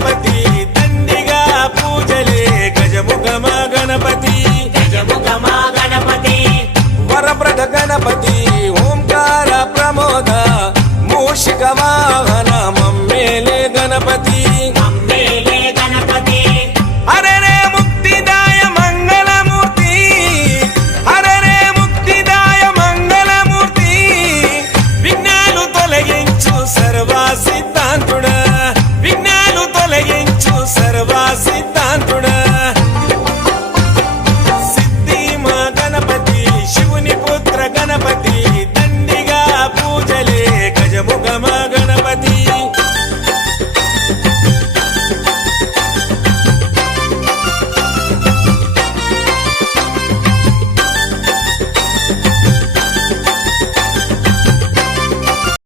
గణపతి దండిగా పూజలే గజముఖమ గణపతి వరప్రద గణపతి ఓంకార ప్రమోద మూషిక వాహన మమ్మేలే గణపతి హరరే ముక్తిదాయ మంగళమూర్తి హరరే ముక్తిదాయ మంగళమూర్తి విఘ్నాలు తొలగించు సర్వసిద్ధ